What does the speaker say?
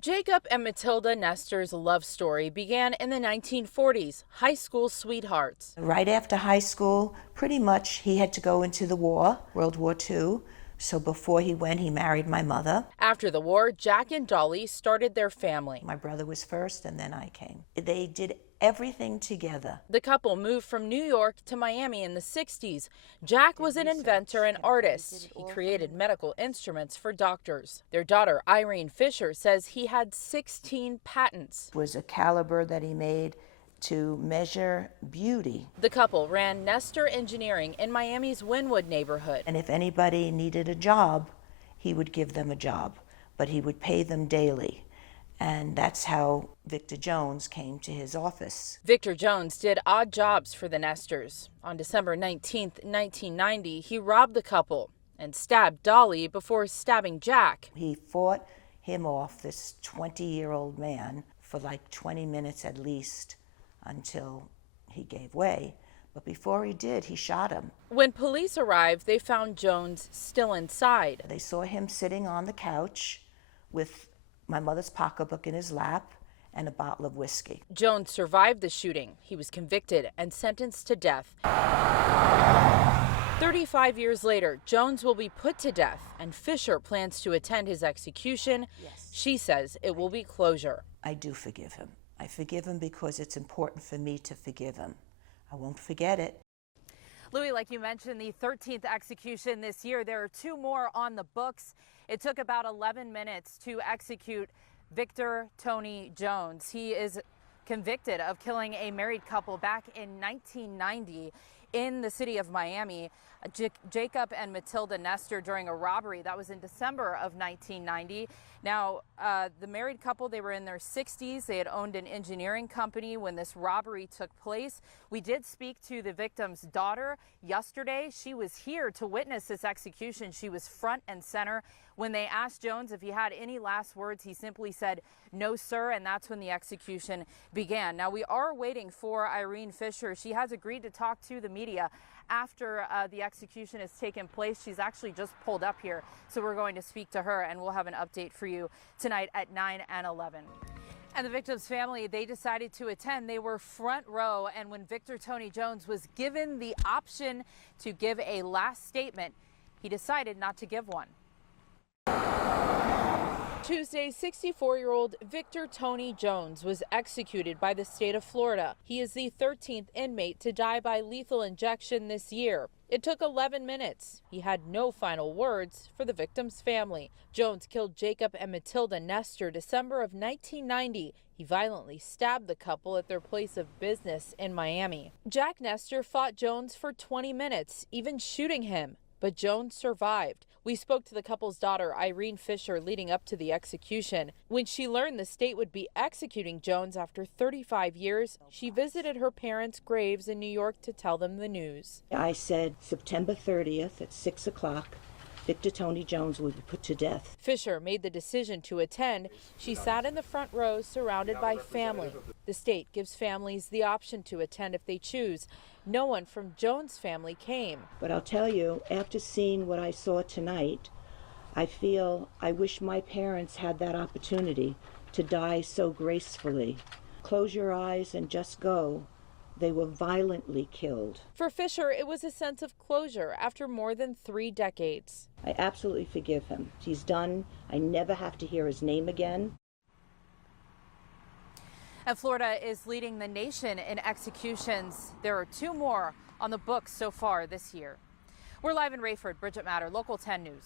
Jacob and Matilda Nestor's love story began in the 1940s, high school sweethearts. Right after high school, pretty much he had to go into the war, World War II. So before he went, he married my mother. After the war, Jack and Dolly started their family. My brother was first, and then I came. They did everything together. The couple moved from New York to Miami in the 60s. Jack was an inventor and artist. He created medical instruments for doctors. Their daughter, Irene Fisher, says he had 16 patents. It was a caliber that he made to measure beauty. The couple ran Nestor Engineering in Miami's Wynwood neighborhood. And if anybody needed a job, he would give them a job, but he would pay them daily. And that's how Victor Jones came to his office. Victor Jones did odd jobs for the Nestors. On December 19, 1990, he robbed the couple and stabbed Dolly before stabbing Jack. He fought him off, this 20-year-old man, for like 20 minutes at least, until he gave way. But before he did, he shot him. When police arrived, they found Jones still inside. They saw him sitting on the couch with my mother's pocketbook in his lap and a bottle of whiskey. Jones survived the shooting. He was convicted and sentenced to death. 35 years later, Jones will be put to death, and Fisher plans to attend his execution. Yes. She says it will be closure. I do forgive him. I forgive him because it's important for me to forgive him. I won't forget it. Louis, like you mentioned, the 13th execution this year. There are two more on the books. It took about 11 minutes to execute Victor Tony Jones. He is convicted of killing a married couple back in 1990 in the city of Miami. Jacob and Matilda Nestor during a robbery. That was in December of 1990. Now, the married couple, they were in their 60s. They had owned an engineering company when this robbery took place. We did speak to the victim's daughter yesterday. She was here to witness this execution. She was front and center. When they asked Jones if he had any last words, he simply said, "No, sir," and that's when the execution began. Now, we are waiting for Irene Fisher. She has agreed to talk to the media after the execution has taken place. She's actually just pulled up here, so we're going to speak to her, and we'll have an update for you tonight at 9 and 11. And the victim's family, they decided to attend. They were front row, and when Victor Tony Jones was given the option to give a last statement, he decided not to give one. Tuesday, 64-year-old Victor Tony Jones was executed by the state of Florida. He is the 13th inmate to die by lethal injection this year. It took 11 minutes. He had no final words for the victim's family. Jones killed Jacob and Matilda Nestor December of 1990. He violently stabbed the couple at their place of business in Miami. Jack Nestor fought Jones for 20 minutes, even shooting him, but Jones survived. We spoke to the couple's daughter, Irene Fisher, leading up to the execution. When she learned the state would be executing Jones after 35 years, she visited her parents' graves in New York to tell them the news. I said September 30th at 6 o'clock, Victor Tony Jones will be put to death. Fisher made the decision to attend. She sat in the front row surrounded by family. The state gives families the option to attend if they choose. No one from Jones' family came. But I'll tell you, after seeing what I saw tonight, I wish my parents had that opportunity to die so gracefully. Close your eyes and just go. They were violently killed. For Fisher, it was a sense of closure after more than 3 decades. I absolutely forgive him. He's done. I never have to hear his name again. And Florida is leading the nation in executions. There are 2 more on the books so far this year. We're live in Rayford. Bridget Matter, Local 10 News.